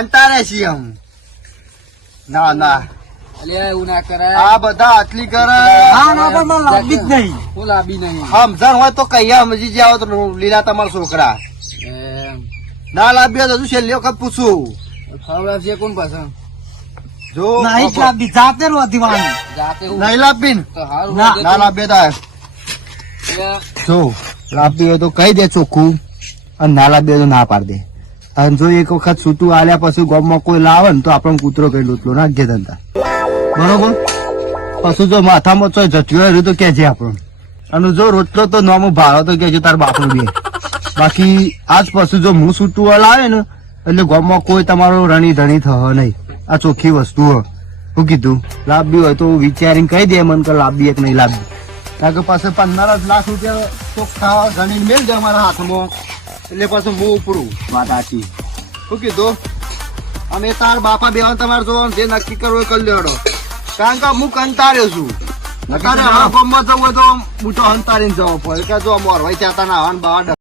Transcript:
કંટાળે છીએ આમ. ના ના અલ્યા એવું ના કરાય. આ બધા આટલી કરે. હા ના પણ મને લાગી જ નહીં. હું લાંબી નહીં. સમજણ હોય તો કઈ સમજી જાવ તો લીલા તમારા છોકરા એમ. ના લાવ્યો તો છેલ્લી વખત પૂછું ખવડાવશે કોણ પાછળ? જો નહીં જ લાગી, જાતે રોધીવાનું. જાતે હું નહીં લાવી ને તો હારું ના, હોય ના તો- લાવ્યો તા અલ્યા, જો લાવી હોય તો કહી દે ચોખ્ખું અને ના લાવી હોય તો ના પાડ દે. અને જો એક વખત છૂટું આલ્યા પછી ગામમાં કોઈ લાવે ને તો આપણને કૂતરો કઈ લૂટલો નાખજે ધંધા બરોબર. પછી જો માથામાં ચોય જટ્યો રહ્યું તો કેજે આપણને. અને જો રોટલો તો નોમો ભાડો તો કેજો તાર બાપુ દે. બાકી આજ પછી જો હું છૂટું લાવે ને એટલે ગામમાં કોઈ તમારો રણી ધણી થયો નહીં. આ ચોખ્ખી વસ્તુ હોય. શું કીધું લાવવી હોય તો વિચારીને કહી દે મને કે લાવવી એક નહીં લાવવી. કારણ કે પાસે 15 લાખ રૂપિયા ચોખ્ખા ગણીને મેળ દે અમારા હાથમાં એટલે પછી હું ઉપડું. વાત સાચી. શું કીધું અમે તાર બાપા બેવાન તમારે જોવાનું જે નક્કી કરવું એ કરી લેવડો. કારણ કે હું કંટાળ્યો છું. અત્યારે હવે ગામમાં જવું હોય તો હું તો હંતારીને જવો પડે કે જો મોરવાઈ ચાતા ના હન બહાર